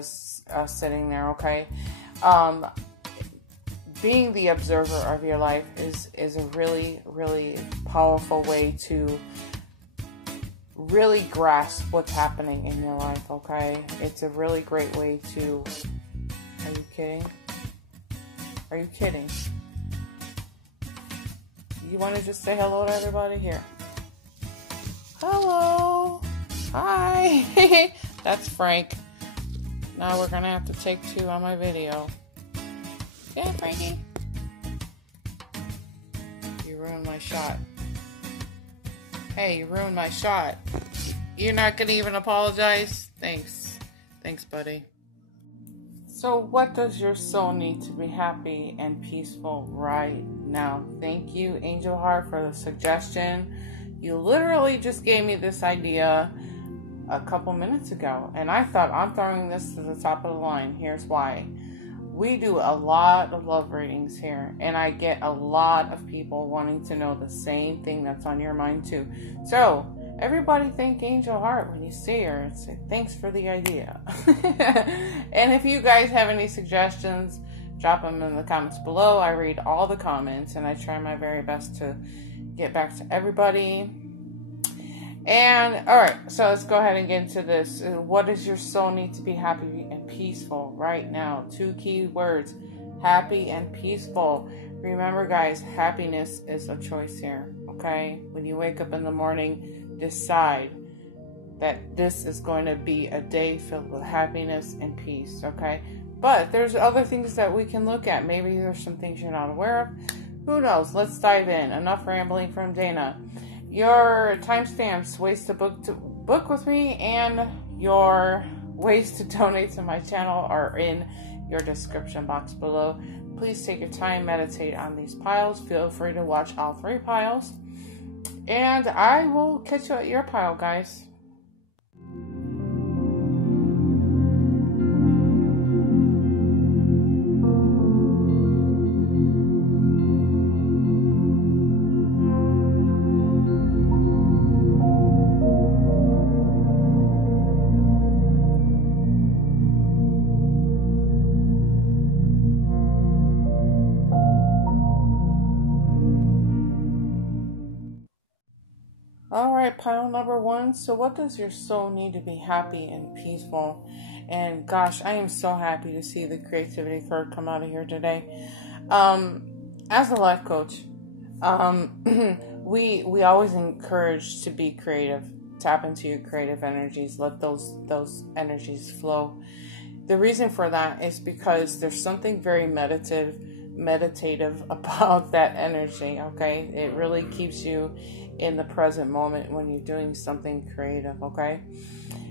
sitting there, okay? Being the observer of your life is a really, really powerful way to really grasp what's happening in your life, okay? It's a really great way to... Are you kidding? Are you kidding? You want to just say hello to everybody? Here. Hello. Hi. That's Frank. Now we're going to have to take 2 on my video. Yeah, Frankie. You ruined my shot. Hey, you ruined my shot. You're not going to even apologize? Thanks. Thanks, buddy. So what does your soul need to be happy and peaceful right now? Thank you, Angel Heart, for the suggestion. You literally just gave me this idea a couple minutes ago, and I thought, I'm throwing this to the top of the line. Here's why. We do a lot of love readings here, and I get a lot of people wanting to know the same thing that's on your mind too. So everybody thank Angel Heart when you see her and say thanks for the idea. And if you guys have any suggestions, drop them in the comments below. I read all the comments and I try my very best to get back to everybody. And alright, so let's go ahead and get into this. What does your soul need to be happy and peaceful right now? 2 key words: happy and peaceful. Remember, guys, happiness is a choice here, okay? When you wake up in the morning, decide that this is going to be a day filled with happiness and peace, okay? But there's other things that we can look at. Maybe there's some things you're not aware of. Who knows? Let's dive in. Enough rambling from Dana. Your timestamps, ways to book with me, and your ways to donate to my channel are in your description box below. Please take your time, meditate on these piles. Feel free to watch all 3 piles. And I will catch you at your pile, guys. Alright, pile number 1. So what does your soul need to be happy and peaceful? And gosh, I am so happy to see the creativity card come out of here today. As a life coach, we always encourage to be creative. Tap into your creative energies. Let those energies flow. The reason for that is because there's something very meditative about that energy, okay? It really keeps you in the present moment when you're doing something creative, okay?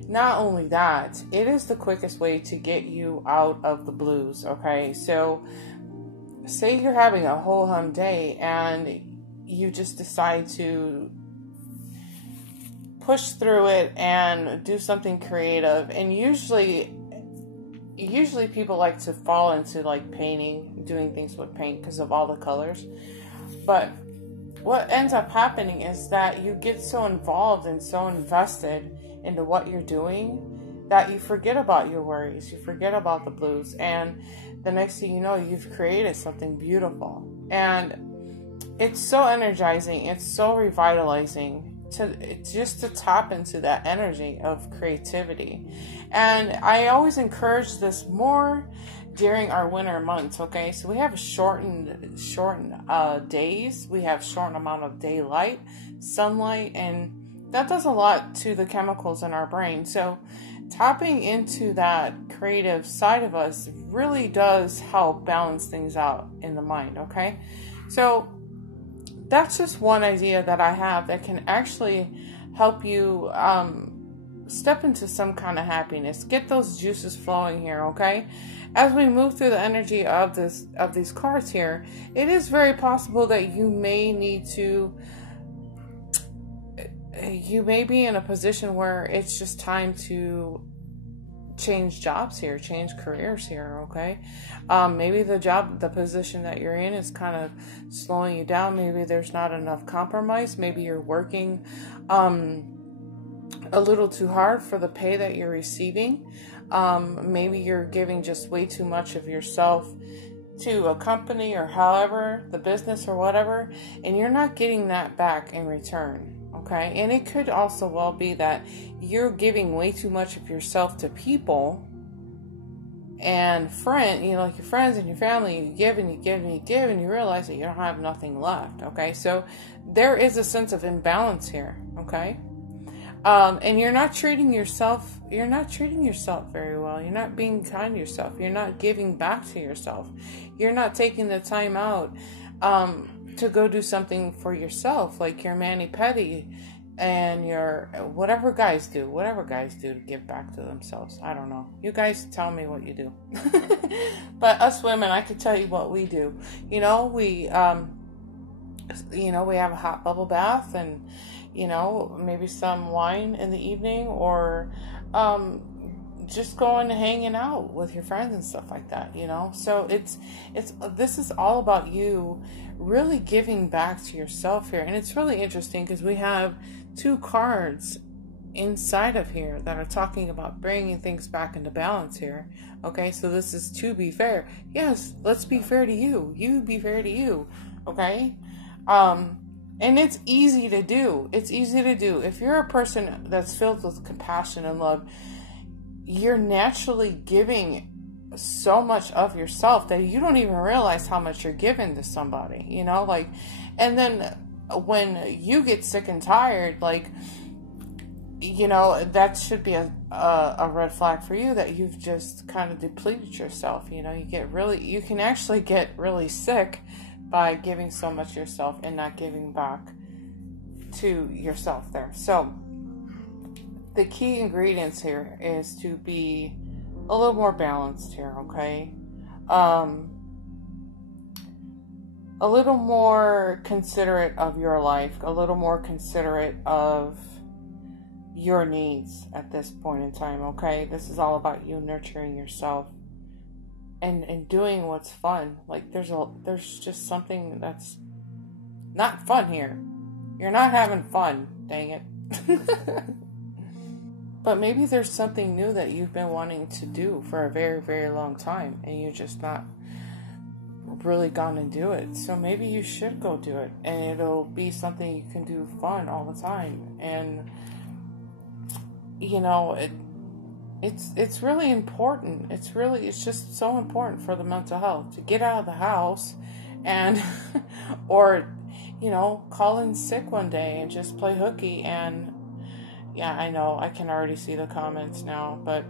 Not only that, it is the quickest way to get you out of the blues, okay? So say you're having a ho-hum day and you just decide to push through it and do something creative. And usually people like to fall into like painting, doing things with paint because of all the colors. But what ends up happening is that you get so involved and so invested into what you're doing that you forget about your worries, you forget about the blues, and the next thing you know, you've created something beautiful. And it's so energizing, it's so revitalizing to tap into that energy of creativity. And I always encourage this more during our winter months, okay? So we have shortened days, we have shortened amount of daylight, sunlight, and that does a lot to the chemicals in our brain. So tapping into that creative side of us really does help balance things out in the mind, okay? So that's just one idea that I have that can actually help you step into some kind of happiness. Get those juices flowing here, okay? As we move through the energy of these cards here, it is very possible that you may be in a position where it's just time to change jobs here, change careers here, okay? Maybe the position that you're in is kind of slowing you down. Maybe there's not enough compromise. Maybe you're working a little too hard for the pay that you're receiving. Maybe you're giving just way too much of yourself to a company or however, the business or whatever, and you're not getting that back in return. Okay. And it could also well be that you're giving way too much of yourself to people and like your friends and your family. You give and you give and you give, and you realize that you don't have nothing left. Okay. So there is a sense of imbalance here. Okay. And you're not treating yourself very well. You're not being kind to yourself. You're not giving back to yourself. You're not taking the time out to go do something for yourself, like your mani-pedi and your whatever guys do to give back to themselves. I don't know. You guys tell me what you do. But us women, I can tell you what we do. We have a hot bubble bath and maybe some wine in the evening, or just going and hanging out with your friends and stuff like that, So this is all about you really giving back to yourself here. And it's really interesting because we have 2 cards inside of here that are talking about bringing things back into balance here. Okay, so this is to be fair. Yes, let's be fair to you. You be fair to you. Okay. And it's easy to do. It's easy to do. If you're a person that's filled with compassion and love, you're naturally giving so much of yourself that you don't even realize how much you're giving to somebody, and then when you get sick and tired, that should be a red flag for you, that you've just kind of depleted yourself. You can actually get really sick by giving so much of yourself and not giving back to yourself there. So the key ingredients here is to be a little more balanced here, okay? A little more considerate of your life, a little more considerate of your needs at this point in time, okay? This is all about you nurturing yourself and doing what's fun. There's just something that's not fun here. You're not having fun, dang it. But maybe there's something new that you've been wanting to do for a very, very long time, and you're just not really gone and do it. So maybe you should go do it, and it'll be something you can do fun all the time. And it's really important. It's just so important for the mental health to get out of the house and or call in sick one day and just play hooky. And yeah, I know I can already see the comments now, but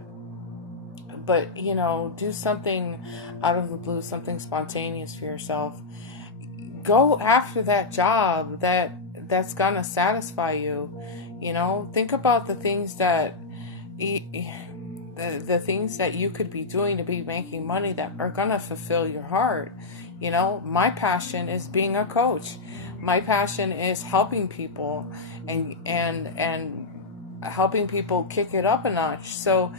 do something out of the blue, something spontaneous for yourself. Go after that job that's gonna satisfy you. Think about the things that the things that you could be doing to be making money that are gonna fulfill your heart. My passion is being a coach. My passion is helping people and helping people kick it up a notch. So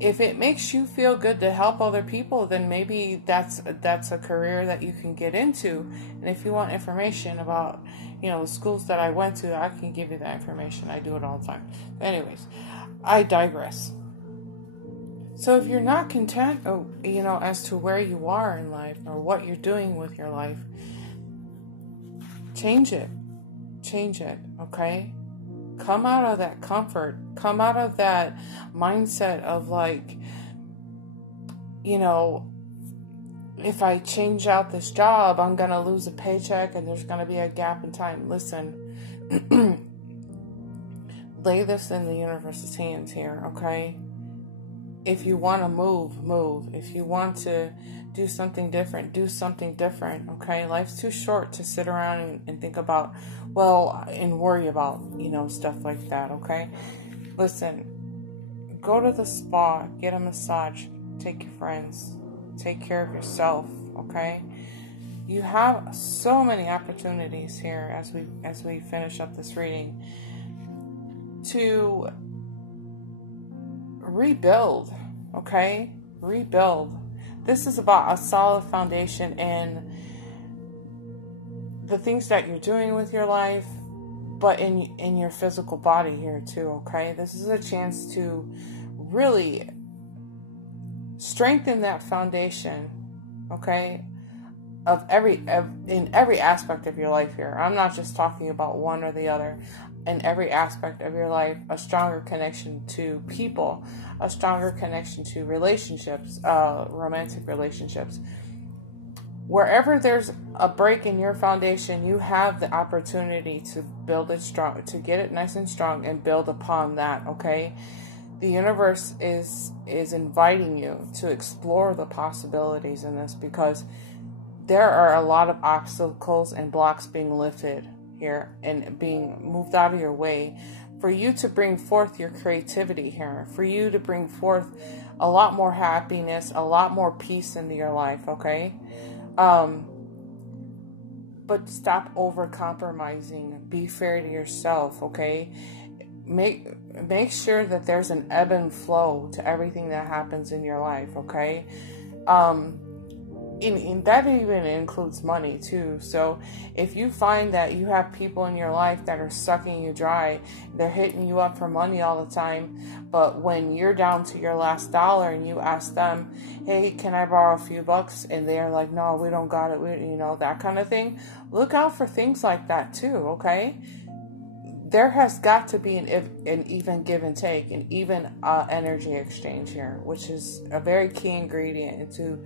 if it makes you feel good to help other people, then maybe that's a career that you can get into. And if you want information about, the schools that I went to, I can give you that information. I do it all the time. Anyways, I digress. So if you're not content, as to where you are in life or what you're doing with your life, change it, okay? Come out of that comfort. Come out of that mindset of if I change out this job, I'm going to lose a paycheck and there's going to be a gap in time. Listen, lay this in the universe's hands here, okay? If you want to move. If you want to do something different, do something different, okay? Life's too short to sit around and think about, and worry about, stuff like that, okay? Listen, go to the spa, get a massage, take your friends, take care of yourself, okay? You have so many opportunities here as we finish up this reading to rebuild, okay? Rebuild. This is about a solid foundation in the things that you're doing with your life, but in your physical body here too, okay? This is a chance to really strengthen that foundation, okay, in every aspect of your life here. I'm not just talking about one or the other. In every aspect of your life, a stronger connection to people, a stronger connection to relationships, romantic relationships. Wherever there's a break in your foundation, you have the opportunity to build it strong, to get it nice and strong and build upon that, okay? The universe is inviting you to explore the possibilities in this, because there are a lot of obstacles and blocks being lifted here and being moved out of your way for you to bring forth your creativity here, for you to bring forth a lot more happiness, a lot more peace into your life, okay? But stop over compromising. Be fair to yourself, okay? Make sure that there's an ebb and flow to everything that happens in your life, okay? And that even includes money too. So if you find that you have people in your life that are sucking you dry, they're hitting you up for money all the time, but when you're down to your last dollar and you ask them, hey, can I borrow a few bucks? And they're like, no, we don't got it. That kind of thing. Look out for things like that too, okay? There has got to be an even give and take, an even energy exchange here, which is a very key ingredient into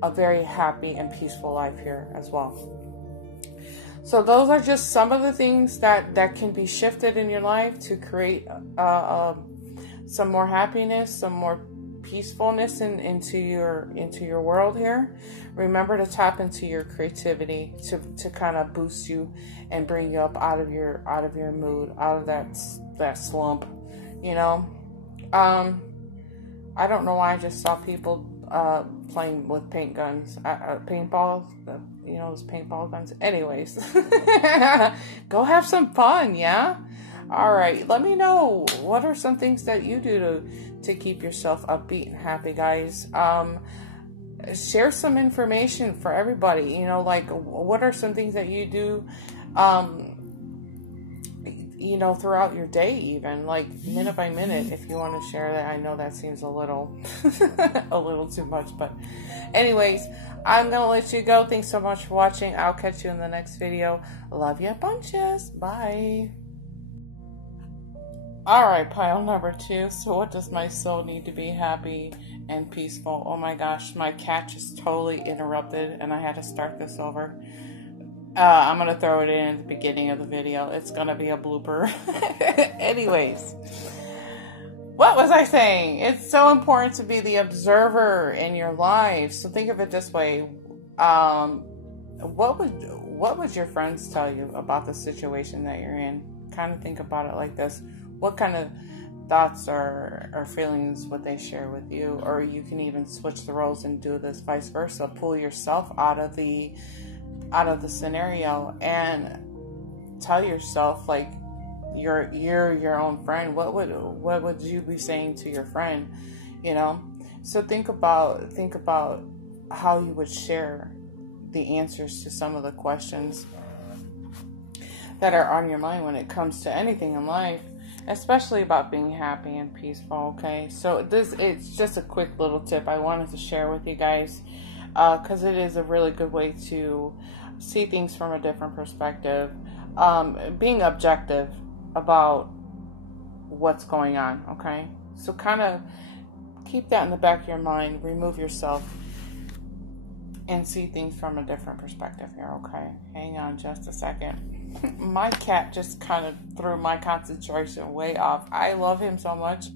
a very happy and peaceful life here as well. So those are just some of the things that can be shifted in your life to create some more happiness, some more peacefulness into your world here. Remember to tap into your creativity to kind of boost you and bring you up out of your mood, out of that slump. I don't know why I just saw people playing with paint guns, paintballs, those paintball guns. Anyways, go have some fun, yeah? All right, let me know, what are some things that you do to keep yourself upbeat and happy, guys? Share some information for everybody, like what are some things that you do, throughout your day, even like minute by minute, if you want to share that. I know that seems a little too much, but anyways, I'm gonna let you go. Thanks so much for watching. I'll catch you in the next video. Love you bunches. Bye. All right, pile number 2. So what does my soul need to be happy and peaceful? Oh my gosh, my cat just totally interrupted and I had to start this over. I'm going to throw it in at the beginning of the video. It's going to be a blooper. Anyways, what was I saying? It's so important to be the observer in your life. So think of it this way. What would your friends tell you about the situation that you're in? Kind of think about it like this. What kind of thoughts or feelings would they share with you? Or you can even switch the roles and do this vice versa. Pull yourself out of the scenario and tell yourself, like, you're your own friend. What would you be saying to your friend? So think about how you would share the answers to some of the questions that are on your mind when it comes to anything in life, especially about being happy and peaceful. Okay, so it's just a quick little tip I wanted to share with you guys, because it is a really good way to see things from a different perspective, being objective about what's going on. Okay, so kind of keep that in the back of your mind, remove yourself, and see things from a different perspective here. Okay, hang on just a second. My cat just kind of threw my concentration way off. I love him so much.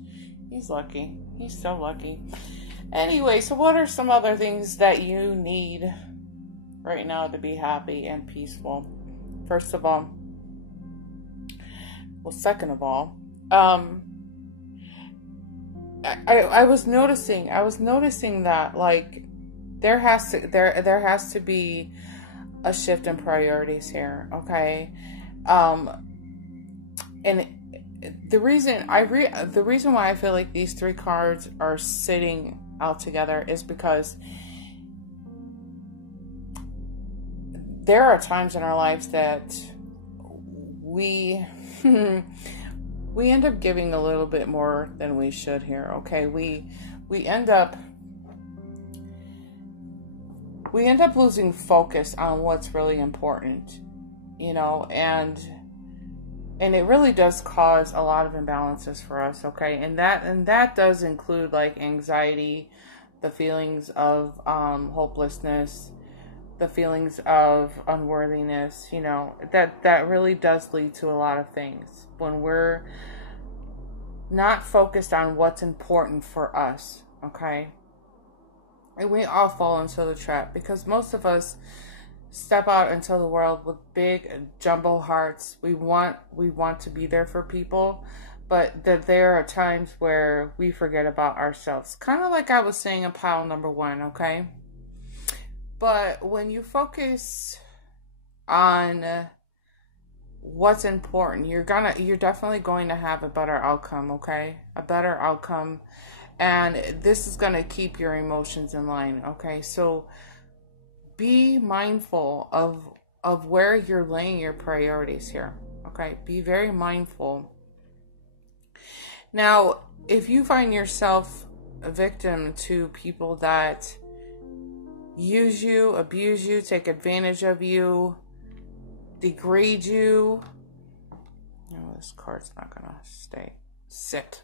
He's lucky. He's so lucky. Anyway, so what are some other things that you need right now to be happy and peaceful? Second of all, I was noticing that, like, there has to be a shift in priorities here, okay? And the reason why I feel like these 3 cards are sitting out together is because there are times in our lives that we end up giving a little bit more than we should here, okay? We end up we end up losing focus on what's really important, you know, and it really does cause a lot of imbalances for us, okay? And that does include like anxiety, the feelings of hopelessness, the feelings of unworthiness, you know, that really does lead to a lot of things when we're not focused on what's important for us, okay? And we all fall into the trap because most of us step out into the world with big jumbo hearts. We want to be there for people, but there are times where we forget about ourselves. Kind of like I was saying in pile number 1, okay? But when you focus on what's important, you're definitely going to have a better outcome, okay? A better outcome. And this is going to keep your emotions in line, okay? So be mindful of where you're laying your priorities here, okay? Be very mindful. Now, if you find yourself a victim to people that use you, abuse you, take advantage of you, degrade you, no, this card's not gonna sit.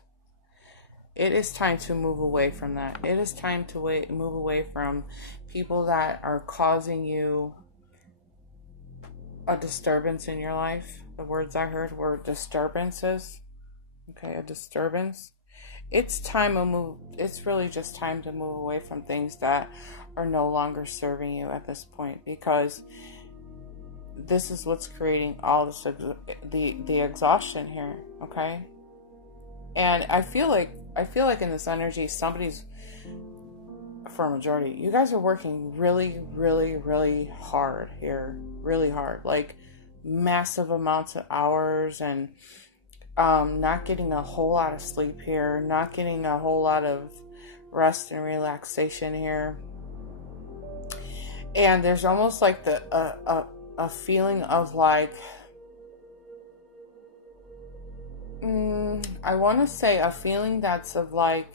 It is time to move away from that. It is time to move away from people that are causing you a disturbance in your life. The words I heard were disturbances. Okay, a disturbance. It's time to move. It's really just time to move away from things that are no longer serving you at this point, because this is what's creating all this the exhaustion here, okay? And I feel like in this energy, somebody's, for a majority, you guys are working really, really, really hard here. Really hard. Like massive amounts of hours, and not getting a whole lot of sleep here. Not getting a whole lot of rest and relaxation here. And there's almost like a feeling of like, I want to say a feeling that's of like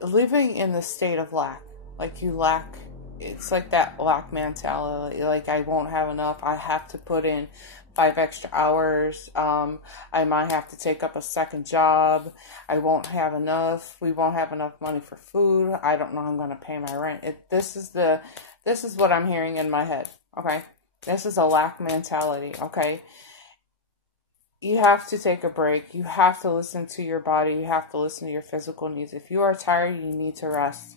living in the state of lack. Like you lack, it's like that lack mentality. Like I won't have enough. I have to put in 5 extra hours. I might have to take up a second job. I won't have enough. We won't have enough money for food. I don't know how I'm going to pay my rent. This is what I'm hearing in my head. Okay. This is a lack mentality. Okay. You have to take a break. You have to listen to your body. You have to listen to your physical needs. If you are tired, you need to rest.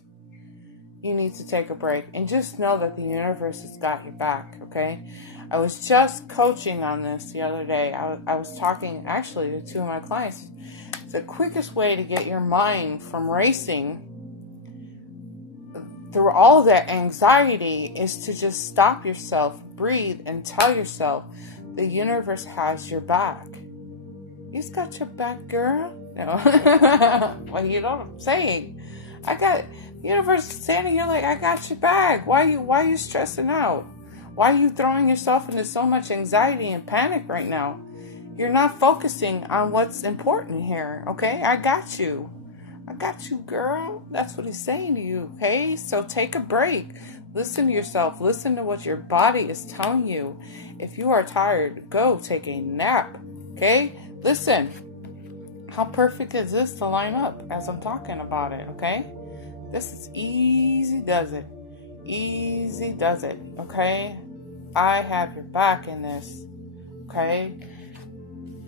You need to take a break. And just know that the universe has got your back, okay? I was just coaching on this the other day. I was talking, actually, to 2 of my clients. The quickest way to get your mind from racing through all of that anxiety is to just stop yourself, breathe, and tell yourself, the universe has your back. He's got your back, girl. No. Well, you know what I'm saying. The universe is standing here like, I got your back. Why are you stressing out? Why are you throwing yourself into so much anxiety and panic right now? You're not focusing on what's important here, okay? I got you. I got you, girl. That's what he's saying to you, okay? So take a break. Listen to yourself. Listen to what your body is telling you. If you are tired, go take a nap, okay? Listen, how perfect is this to line up as I'm talking about it, okay? This is easy does it. Easy does it, okay? I have your back in this, okay?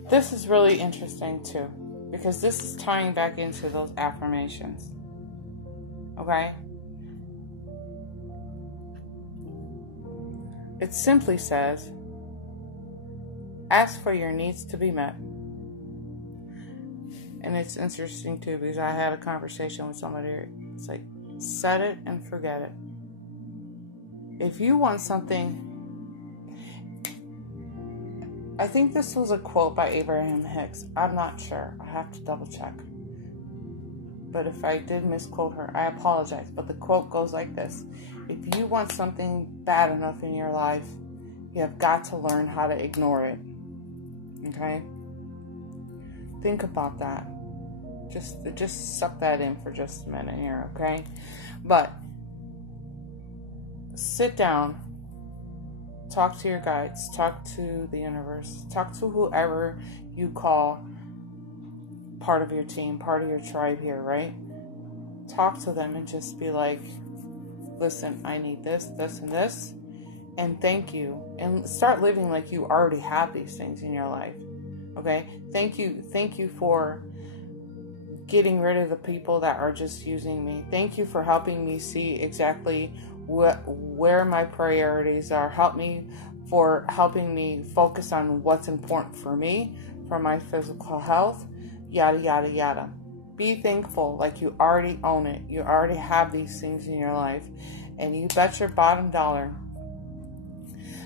This is really interesting too, because this is tying back into those affirmations, okay? It simply says, ask for your needs to be met. And it's interesting too, because I had a conversation with somebody. It's like, set it and forget it. If you want something, I think this was a quote by Abraham Hicks. I'm not sure. I have to double check. But if I did misquote her, I apologize. But the quote goes like this. If you want something bad enough in your life, you have got to learn how to ignore it. Okay? Think about that. Just suck that in for just a minute here, okay? But sit down, talk to your guides, talk to the universe, talk to whoever you call part of your team, part of your tribe here, right? Talk to them and just be like, listen, I need this, this, and this, and thank you. And start living like you already have these things in your life, okay? Thank you for getting rid of the people that are just using me. Thank you for helping me see exactly where my priorities are. Helping me focus on what's important for me, for my physical health, yada, yada, yada. Be thankful like you already own it. You already have these things in your life. And you bet your bottom dollar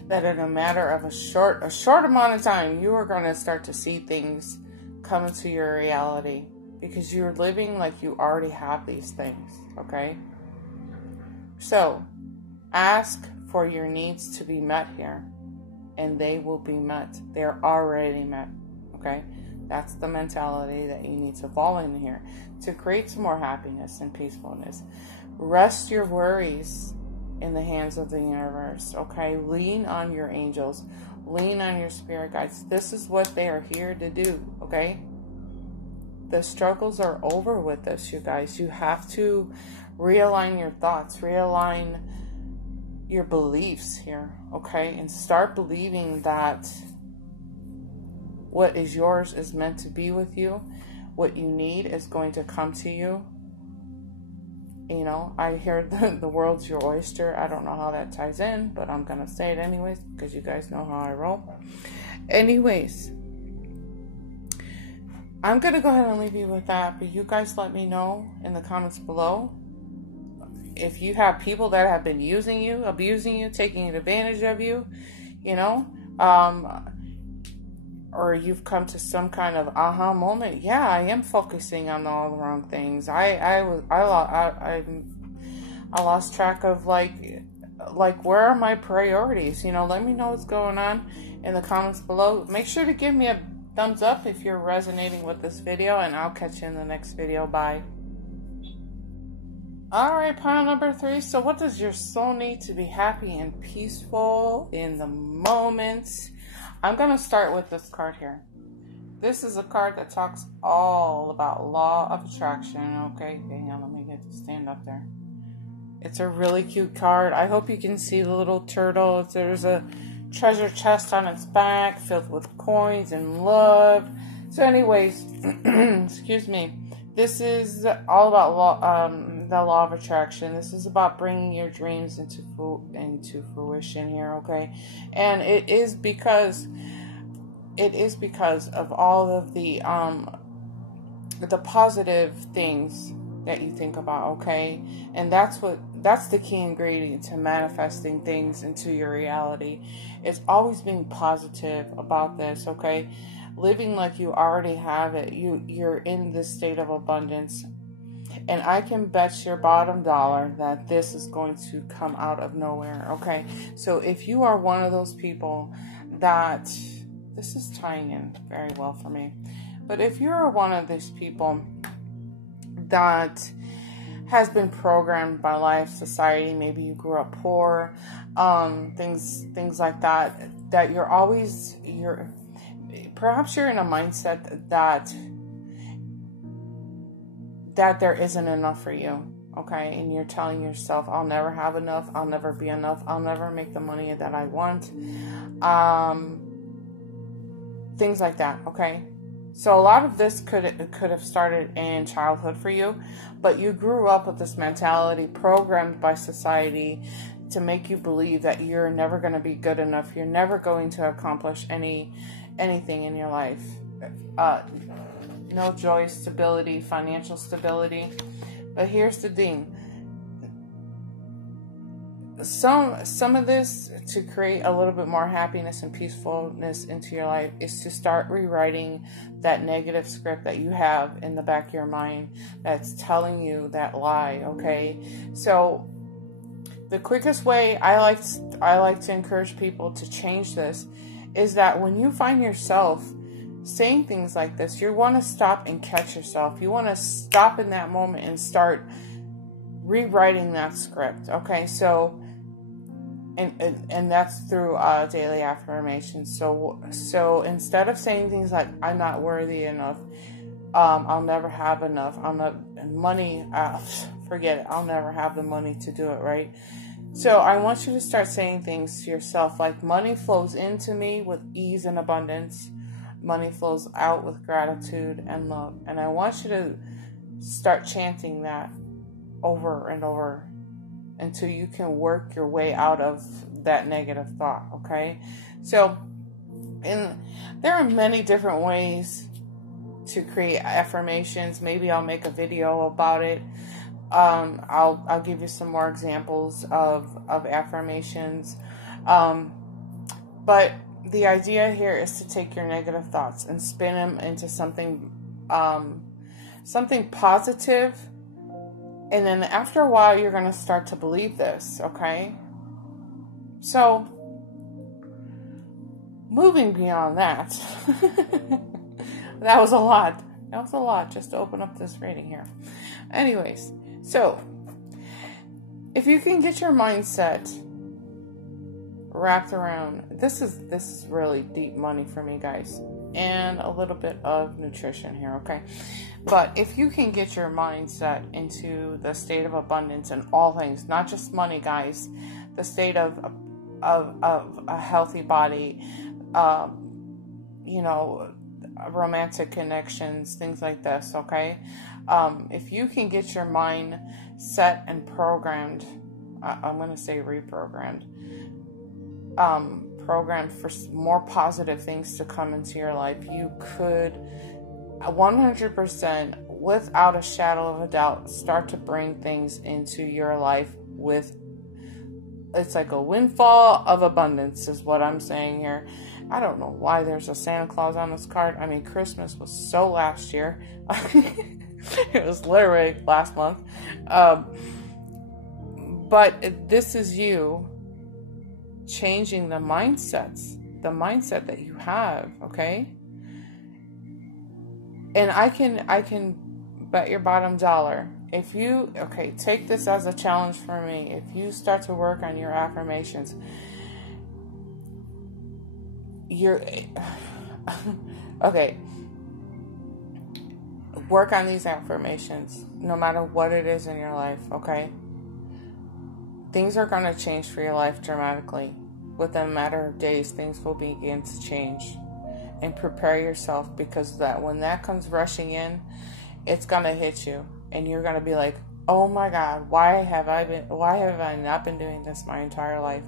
that in a matter of a short amount of time, you are going to start to see things come into your reality, because you're living like you already have these things, okay? So, ask for your needs to be met here, and they will be met. They're already met, okay? That's the mentality that you need to fall in here to create some more happiness and peacefulness. Rest your worries in the hands of the universe, okay? Lean on your angels. Lean on your spirit guides. This is what they are here to do, okay? The struggles are over with this, you guys. You have to realign your thoughts, realign your beliefs here, okay? And start believing that what is yours is meant to be with you. What you need is going to come to you. You know, I hear the world's your oyster. I don't know how that ties in, but I'm going to say it anyways, because you guys know how I roll. Anyways, I'm going to go ahead and leave you with that, but you guys let me know in the comments below if you have people that have been using you, abusing you, taking advantage of you, you know, or you've come to some kind of aha moment. Yeah, I am focusing on all the wrong things. I lost track of like where are my priorities? You know, let me know what's going on in the comments below. Make sure to give me a thumbs up if you're resonating with this video, and I'll catch you in the next video. Bye. Alright, pile number 3. So what does your soul need to be happy and peaceful in the moment? I'm going to start with this card here. This is a card that talks all about law of attraction. Okay, hang on, let me get to stand up there. It's a really cute card. I hope you can see the little turtle. There's a treasure chest on its back filled with coins and love. So anyways, excuse me. This is all about the law of attraction. This is about bringing your dreams into fruition here, okay? And it is because of all of the positive things that you think about, okay? And that's the key ingredient to manifesting things into your reality. It's always being positive about this, okay? Living like you already have it. You're in this state of abundance. And I can bet your bottom dollar that this is going to come out of nowhere, okay? So if you are one of those people that, this is tying in very well for me, but if you're one of these people that has been programmed by life, society, maybe you grew up poor, things like that, that perhaps you're in a mindset that there isn't enough for you, okay? And you're telling yourself, I'll never have enough, I'll never be enough, I'll never make the money that I want. Things like that, okay? So a lot of this could have started in childhood for you, but you grew up with this mentality programmed by society to make you believe that you're never going to be good enough, you're never going to accomplish anything in your life. No joy, stability, financial stability. But here's the thing. Some of this, to create a little bit more happiness and peacefulness into your life, is to start rewriting that negative script that you have in the back of your mind that's telling you that lie, okay? So the quickest way I like to encourage people to change this is that when you find yourself saying things like this, you want to stop and catch yourself. You want to stop in that moment and start rewriting that script, okay? So and that's through daily affirmations. So instead of saying things like I'm not worthy enough, I'll never have enough, I'm not money, forget it, I'll never have the money to do it, right? So I want you to start saying things to yourself like money flows into me with ease and abundance. Money flows out with gratitude and love. And I want you to start chanting that over and over until you can work your way out of that negative thought, okay? So, there are many different ways to create affirmations. Maybe I'll make a video about it. I'll give you some more examples of affirmations. But the idea here is to take your negative thoughts and spin them into something positive. And then after a while, you're going to start to believe this, okay? So, moving beyond that, that was a lot. That was a lot just to open up this reading here. Anyways, so, if you can get your mindset wrapped around, this is really deep money for me, guys, and a little bit of nutrition here, okay? But if you can get your mindset into the state of abundance in all things, not just money, guys, the state of a healthy body, romantic connections, things like this, okay? If you can get your mind set and programmed, I'm going to say reprogrammed, programmed for more positive things to come into your life, you could 100%, without a shadow of a doubt, start to bring things into your life it's like a windfall of abundance is what I'm saying here. I don't know why there's a Santa Claus on this card. I mean, Christmas was so last year. It was literally last month. But this is you changing the mindset that you have, okay? And I can bet your bottom dollar, if you, take this as a challenge for me. If you start to work on your affirmations, work on these affirmations, no matter what it is in your life, okay? Things are going to change for your life dramatically. Within a matter of days, things will begin to change. And prepare yourself, because when that comes rushing in, it's going to hit you. And you're going to be like, oh my God, why have I not been doing this my entire life?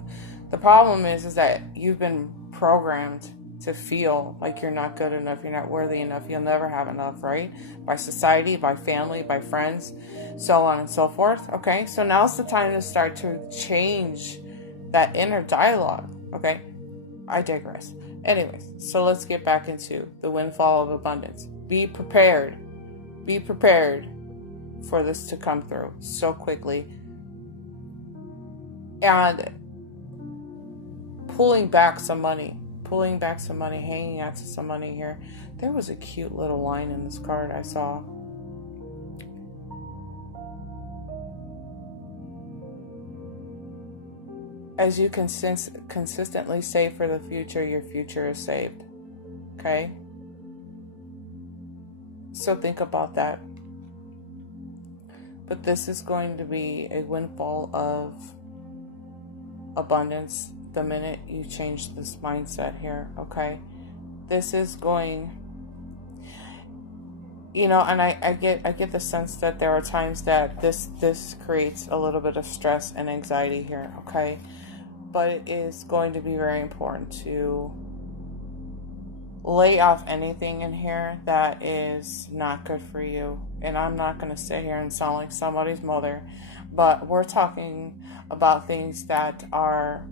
The problem is that you've been programmed to feel like you're not good enough, you're not worthy enough, you'll never have enough, right? By society, by family, by friends, so on and so forth, okay? So now's the time to start to change that inner dialogue, okay? I digress. Anyways, so let's get back into the windfall of abundance. Be prepared. Be prepared for this to come through so quickly. And pulling back some money, hanging out to some money here. There was a cute little line in this card I saw. As you consistently save for the future, your future is saved. Okay? So think about that. But this is going to be a windfall of abundance the minute you change this mindset here, okay? This is going, and I get the sense that there are times that this creates a little bit of stress and anxiety here, okay? But it is going to be very important to lay off anything in here that is not good for you. And I'm not going to sit here and sound like somebody's mother, but we're talking about things that are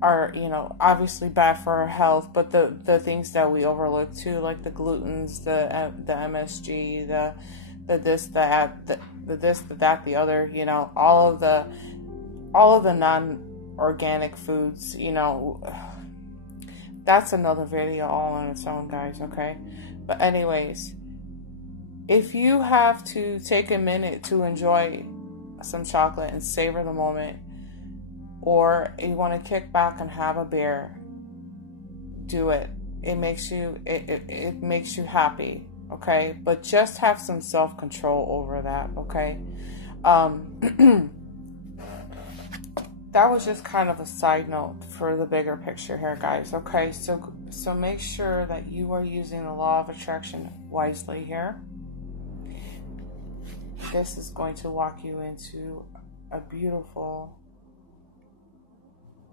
obviously bad for our health, but the things that we overlook too, like the glutens, the MSG, the this, that, the this, the that, the other, all of the non-organic foods, that's another video all on its own, guys, okay? But anyways, if you have to take a minute to enjoy some chocolate and savor the moment, or you want to kick back and have a beer, do it. It makes you it makes you happy, okay? But just have some self-control over that, okay? That was just kind of a side note for the bigger picture here, guys, okay? So make sure that you are using the law of attraction wisely here. This is going to walk you into a beautiful,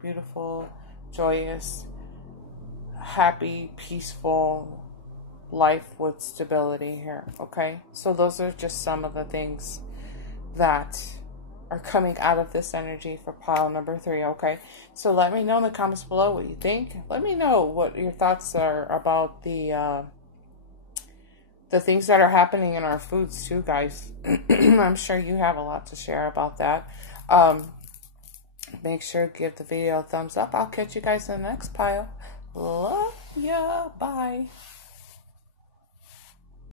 beautiful, joyous, happy, peaceful life with stability here, okay? So those are just some of the things that are coming out of this energy for pile number 3, okay? So let me know in the comments below what you think. Let me know what your thoughts are about the things that are happening in our foods too, guys. I'm sure you have a lot to share about that. Make sure to give the video a thumbs up. I'll catch you guys in the next pile. Love ya. Bye.